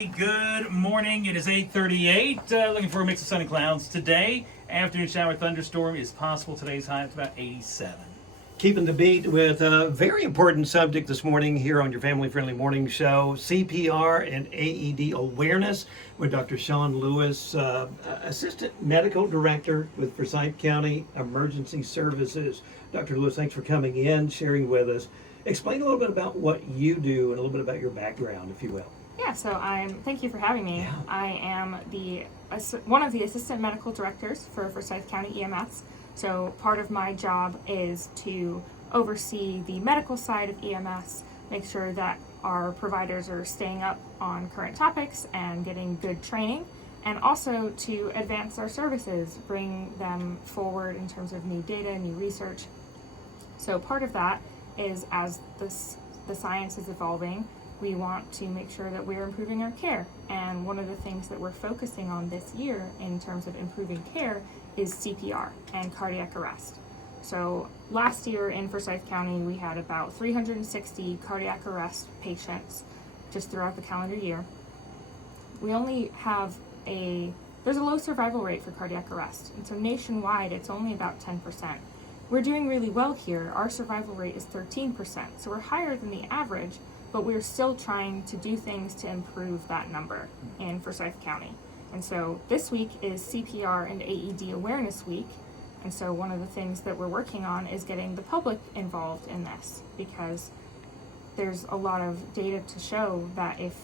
Good morning. It is 8:38. Looking for a mix of sun and clouds today. Afternoon shower thunderstorm is possible. Today's high is about 87. Keeping the beat with a very important subject this morning here on your family-friendly morning show, CPR and AED awareness with Dr. Sian Lewis, Assistant Medical Director with Forsyth County Emergency Services. Dr. Lewis, thanks for coming in, sharing with us. Explain a little bit about what you do and a little bit about your background, if you will. Yeah, so thank you for having me. Yeah. I am one of the assistant medical directors for Forsyth County EMS. So part of my job is to oversee the medical side of EMS, make sure that our providers are staying up on current topics and getting good training, and also to advance our services, bring them forward in terms of new data, new research. So part of that is as the science is evolving, we want to make sure that we're improving our care. And one of the things that we're focusing on this year in terms of improving care is CPR and cardiac arrest. So last year in Forsyth County, we had about 360 cardiac arrest patients just throughout the calendar year. We only have there's a low survival rate for cardiac arrest. And so nationwide, it's only about 10%. We're doing really well here. Our survival rate is 13%. So we're higher than the average, but we're still trying to do things to improve that number in Forsyth County. And so this week is CPR and AED Awareness Week. And so one of the things that we're working on is getting the public involved in this, because there's a lot of data to show that if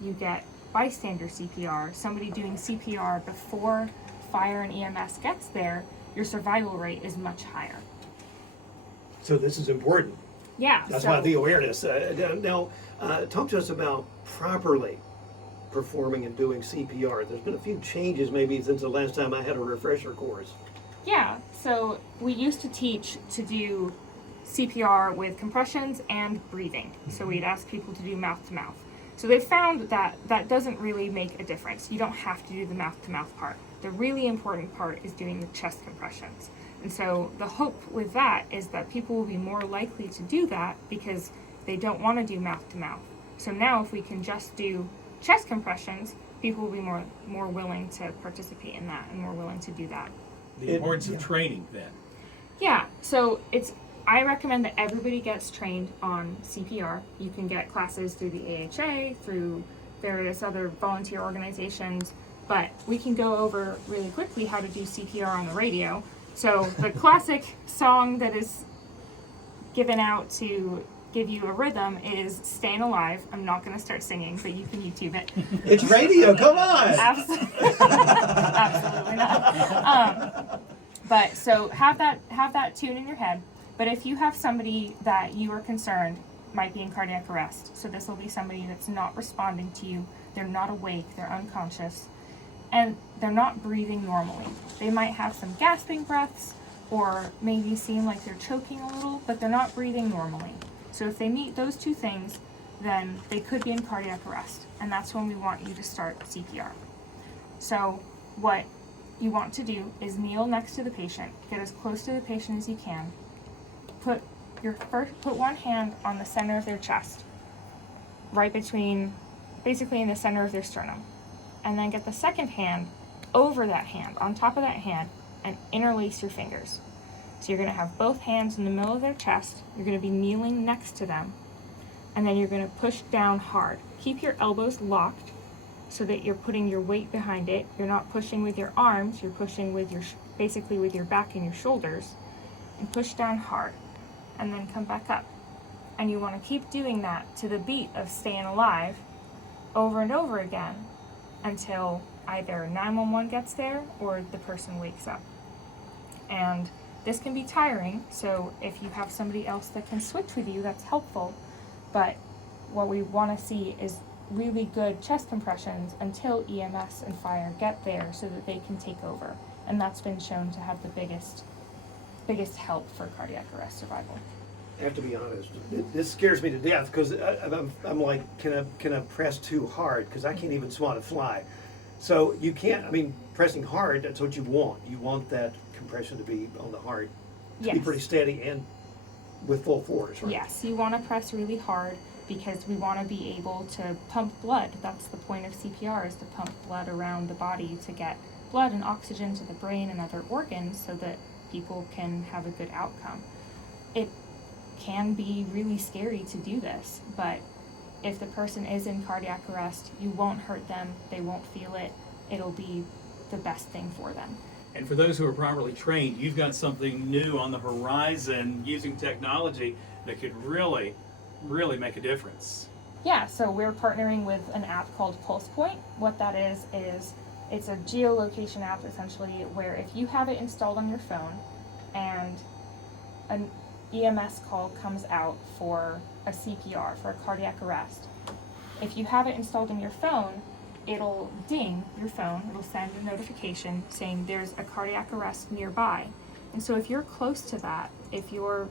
you get bystander CPR, somebody doing CPR before fire and EMS gets there, your survival rate is much higher. So this is important. Yeah. That's why the awareness. Now, talk to us about properly performing and doing CPR. There's been a few changes maybe since the last time I had a refresher course. Yeah, so we used to teach to do CPR with compressions and breathing. So we'd ask people to do mouth to mouth. So they found that that doesn't really make a difference. You don't have to do the mouth to mouth part. The really important part is doing the chest compressions. And so the hope with that is that people will be more likely to do that because they don't want to do mouth to mouth. So now if we can just do chest compressions, people will be more willing to participate in that and more willing to do that. The importance of training then. Yeah, so I recommend that everybody gets trained on CPR. You can get classes through the AHA, through various other volunteer organizations, but we can go over really quickly how to do CPR on the radio. So the classic song that is given out to give you a rhythm is Staying Alive. I'm not going to start singing, but you can YouTube it. It's radio, come on! Absolutely not. But so have that tune in your head. But if you have somebody that you are concerned might be in cardiac arrest, so this will be somebody that's not responding to you, they're not awake, they're unconscious, and they're not breathing normally. They might have some gasping breaths or maybe seem like they're choking a little, but they're not breathing normally. So if they meet those two things, then they could be in cardiac arrest, and that's when we want you to start CPR. So what you want to do is kneel next to the patient, get as close to the patient as you can, put one hand on the center of their chest, right between, basically in the center of their sternum, and then get the second hand over that hand, on top of that hand, and interlace your fingers. So you're going to have both hands in the middle of their chest, you're going to be kneeling next to them, and then you're going to push down hard. Keep your elbows locked so that you're putting your weight behind it. You're not pushing with your arms, you're pushing with basically with your back and your shoulders, and push down hard, and then come back up. And you want to keep doing that to the beat of Staying Alive over and over again until either 911 gets there or the person wakes up. And this can be tiring, so if you have somebody else that can switch with you, that's helpful. But what we want to see is really good chest compressions until EMS and fire get there so that they can take over. And that's been shown to have the biggest help for cardiac arrest survival. I have to be honest, this scares me to death because I'm like, can I press too hard? Because I can't even swat a fly. So you can't, pressing hard, that's what you want. You want that compression to be on the heart, to be pretty steady and with full force, right? Yes, you want to press really hard. because we want to be able to pump blood. That's the point of CPR, is to pump blood around the body to get blood and oxygen to the brain and other organs so that people can have a good outcome. It can be really scary to do this, but if the person is in cardiac arrest, you won't hurt them, they won't feel it, it'll be the best thing for them. And for those who are properly trained, you've got something new on the horizon using technology that could really, really make a difference. Yeah, so we're partnering with an app called PulsePoint. What that is it's a geolocation app essentially, where if you have it installed on your phone and an EMS call comes out for a CPR, for a cardiac arrest, if you have it installed in your phone, it'll ding your phone, it'll send a notification saying there's a cardiac arrest nearby. And so if you're close to that, if you're,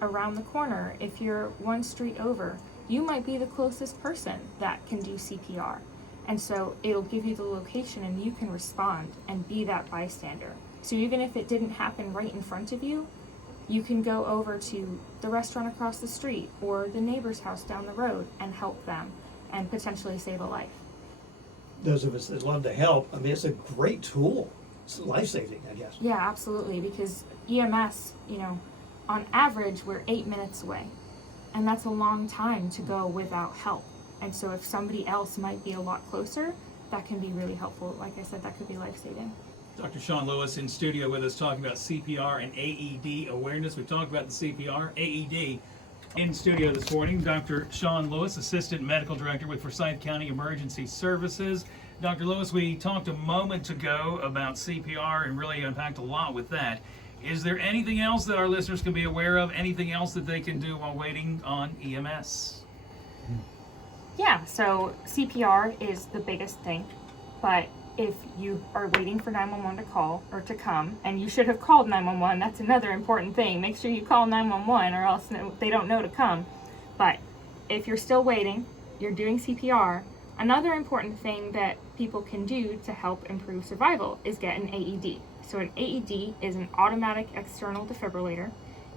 around the corner, if you're one street over, you might be the closest person that can do CPR. And so it'll give you the location and you can respond and be that bystander. So even if it didn't happen right in front of you, you can go over to the restaurant across the street or the neighbor's house down the road and help them and potentially save a life. Those of us that love to help, I mean, it's a great tool. It's life-saving, I guess. Yeah, absolutely, because EMS, on average, we're 8 minutes away. And that's a long time to go without help. And so if somebody else might be a lot closer, that can be really helpful. Like I said, that could be life-saving. Dr. Sian Lewis in studio with us talking about CPR and AED awareness. We've talked about the CPR, AED. In studio this morning, Dr. Sian Lewis, Assistant Medical Director with Forsyth County Emergency Services. Dr. Lewis, we talked a moment ago about CPR and really unpacked a lot with that. Is there anything else that our listeners can be aware of? Anything else that they can do while waiting on EMS? Yeah, so CPR is the biggest thing, but if you are waiting for 911 to call or to come, and you should have called 911, that's another important thing. Make sure you call 911 or else they don't know to come. But if you're still waiting, you're doing CPR, another important thing that people can do to help improve survival is get an AED. So an AED is an automatic external defibrillator.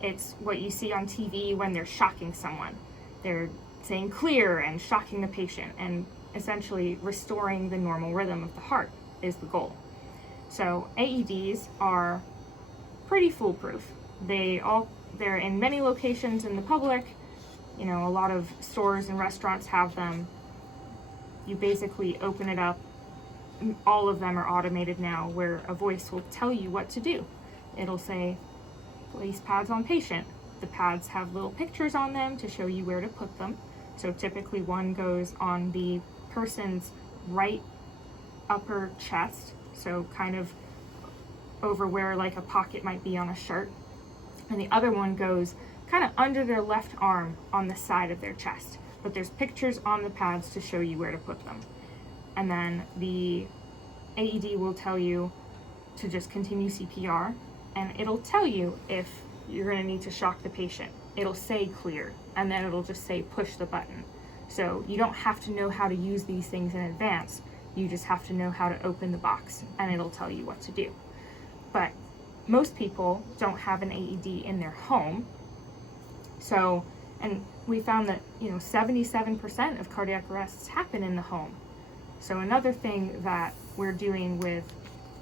It's what you see on TV when they're shocking someone. They're saying clear and shocking the patient, and essentially restoring the normal rhythm of the heart is the goal. So AEDs are pretty foolproof. They're in many locations in the public. A lot of stores and restaurants have them. You basically open it up. All of them are automated now, where a voice will tell you what to do. It'll say, place pads on patient. The pads have little pictures on them to show you where to put them. So typically one goes on the person's right upper chest, so kind of over where like a pocket might be on a shirt, and the other one goes kind of under their left arm on the side of their chest, but there's pictures on the pads to show you where to put them. And then the AED will tell you to just continue CPR, and it'll tell you if you're going to need to shock the patient. It'll say clear, and then it'll just say push the button. So you don't have to know how to use these things in advance. You just have to know how to open the box, and it'll tell you what to do. But most people don't have an AED in their home. So, and we found that 77% of cardiac arrests happen in the home. So another thing that we're doing with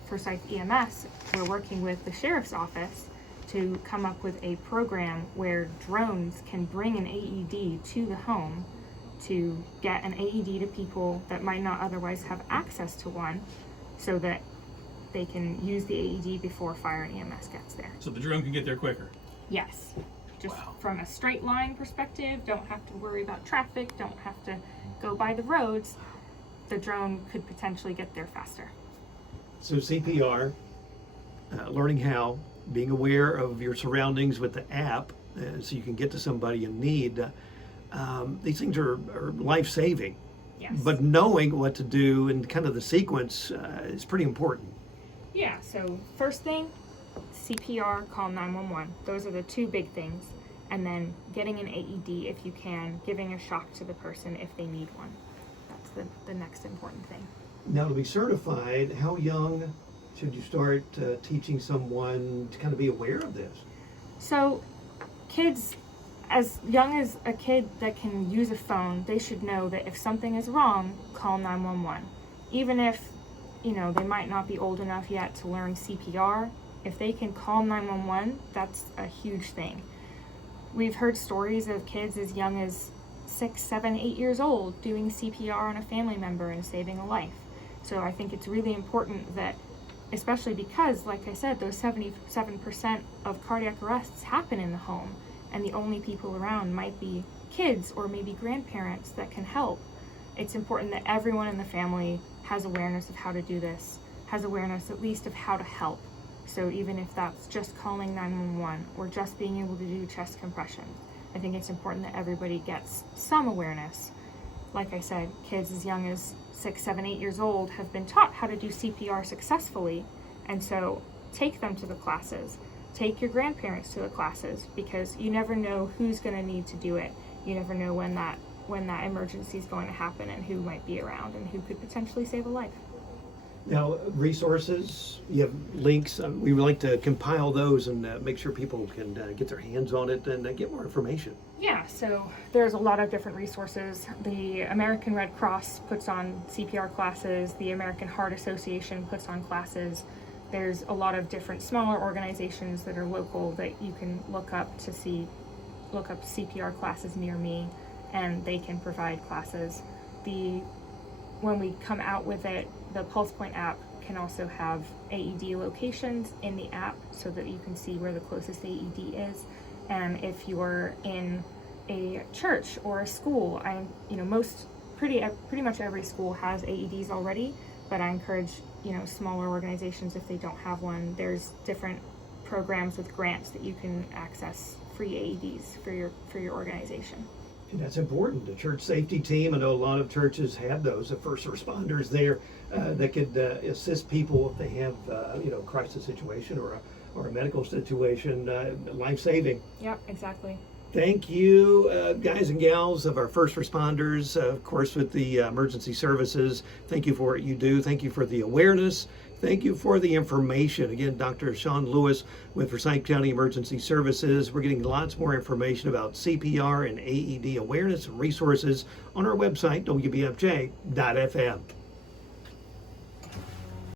Forsyth EMS, we're working with the Sheriff's Office to come up with a program where drones can bring an AED to the home to get an AED to people that might not otherwise have access to one, so that they can use the AED before fire and EMS gets there. So the drone can get there quicker. Yes. Just Wow. from a straight line perspective, don't have to worry about traffic, don't have to go by the roads. The drone could potentially get there faster. So CPR, learning how, being aware of your surroundings with the app, so you can get to somebody in need. These things are life-saving. Yes. But knowing what to do and kind of the sequence is pretty important. Yeah, so first thing, CPR, call 911. Those are the two big things. And then getting an AED if you can, giving a shock to the person if they need one. That's the next important thing. Now, to be certified, how young should you start teaching someone to kind of be aware of this? So kids as young as a kid that can use a phone, they should know that if something is wrong, call 911. Even if, they might not be old enough yet to learn CPR, if they can call 911, that's a huge thing. We've heard stories of kids as young as 6, 7, 8 years old doing CPR on a family member and saving a life. So I think it's really important that, especially because, like I said, those 77% of cardiac arrests happen in the home, and the only people around might be kids or maybe grandparents that can help. It's important that everyone in the family has awareness of how to do this, has awareness at least of how to help. So even if that's just calling 911 or just being able to do chest compressions, I think it's important that everybody gets some awareness. Like I said, kids as young as 6, 7, 8 years old have been taught how to do CPR successfully, and so take them to the classes. Take your grandparents to the classes, because you never know who's going to need to do it. You never know when that emergency is going to happen and who might be around and who could potentially save a life. Now, resources, you have links. We would like to compile those and make sure people can get their hands on it and get more information. Yeah, so there's a lot of different resources. The American Red Cross puts on CPR classes. The American Heart Association puts on classes. There's a lot of different smaller organizations that are local that you can look up CPR classes near me, and they can provide classes. When we come out with it, the PulsePoint app can also have AED locations in the app so that you can see where the closest AED is. And if you're in a church or a school, pretty much every school has AEDs already, but I encourage, smaller organizations, if they don't have one, there's different programs with grants that you can access free AEDs for your organization. And that's important. The church safety team, I know a lot of churches have those, the first responders there that could assist people if they have, a crisis situation or a medical situation, life-saving. Yep, exactly. Thank you, guys and gals of our first responders, of course, with the emergency services. Thank you for what you do. Thank you for the awareness. Thank you for the information. Again, Dr. Sian Lewis with Forsyth County Emergency Services. We're getting lots more information about CPR and AED awareness and resources on our website, WBFJ.FM.